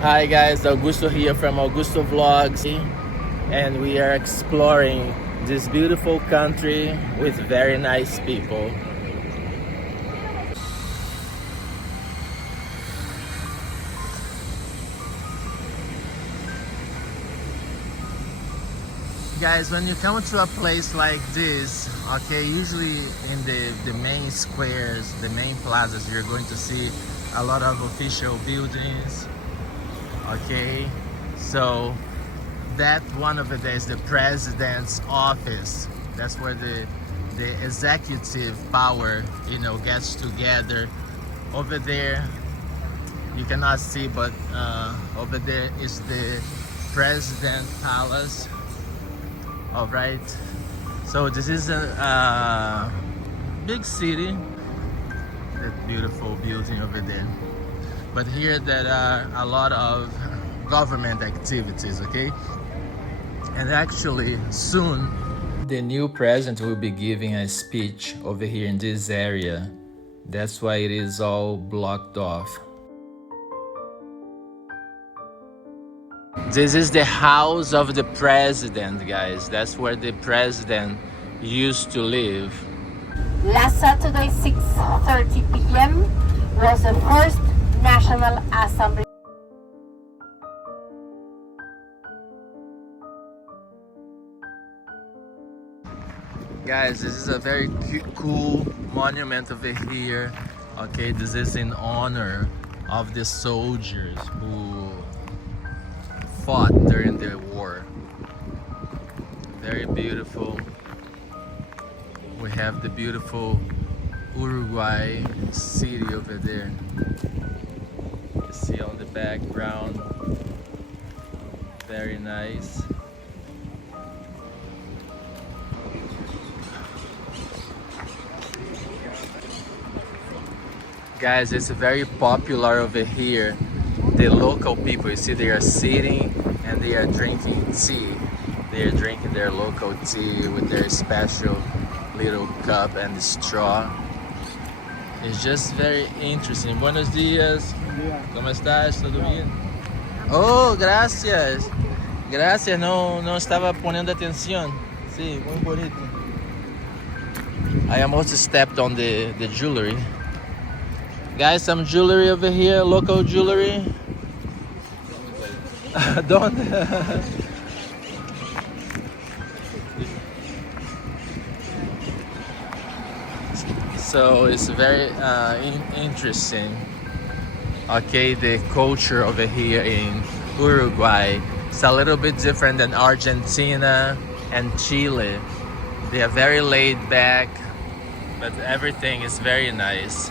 Hi guys, Augusto here from Augusto Vlogs, and we are exploring this beautiful country with very nice people. Guys, when you come to a place like this, okay, usually in the main squares, the main plazas, you're going to see a lot of official buildings. Okay, so that one over there is the president's office. That's where the executive power, gets together. Over there, you cannot see, but over there is the president palace. All right. So this is a big city. That beautiful building over there. But here there are a lot of government activities, okay? And actually soon the new president will be giving a speech over here in this area. That's why it is all blocked off. This is the house of the president, guys. That's where the president used to live. Last Saturday, 6:30 p.m. was the first National Assembly. Guys, this is a very cool monument over here. Okay, this is in honor of the soldiers who fought during the war. Very beautiful. We have the beautiful Uruguay city over there. You see on the background. Very nice. Guys, it's very popular over here. The local people, you see, they are sitting and they are drinking tea. They are drinking their local tea with their special little cup and straw. It's just very interesting. Buenos dias. ¿Cómo estás? ¿Todo bien? Oh, gracias. Gracias, no estaba poniendo atención. Sí, muy bonito. I almost stepped on the jewelry. Guys, some jewelry over here, local jewelry. Don't. So it's very interesting. Okay, the culture over here in Uruguay is a little bit different than Argentina and Chile. They are very laid back, but everything is very nice.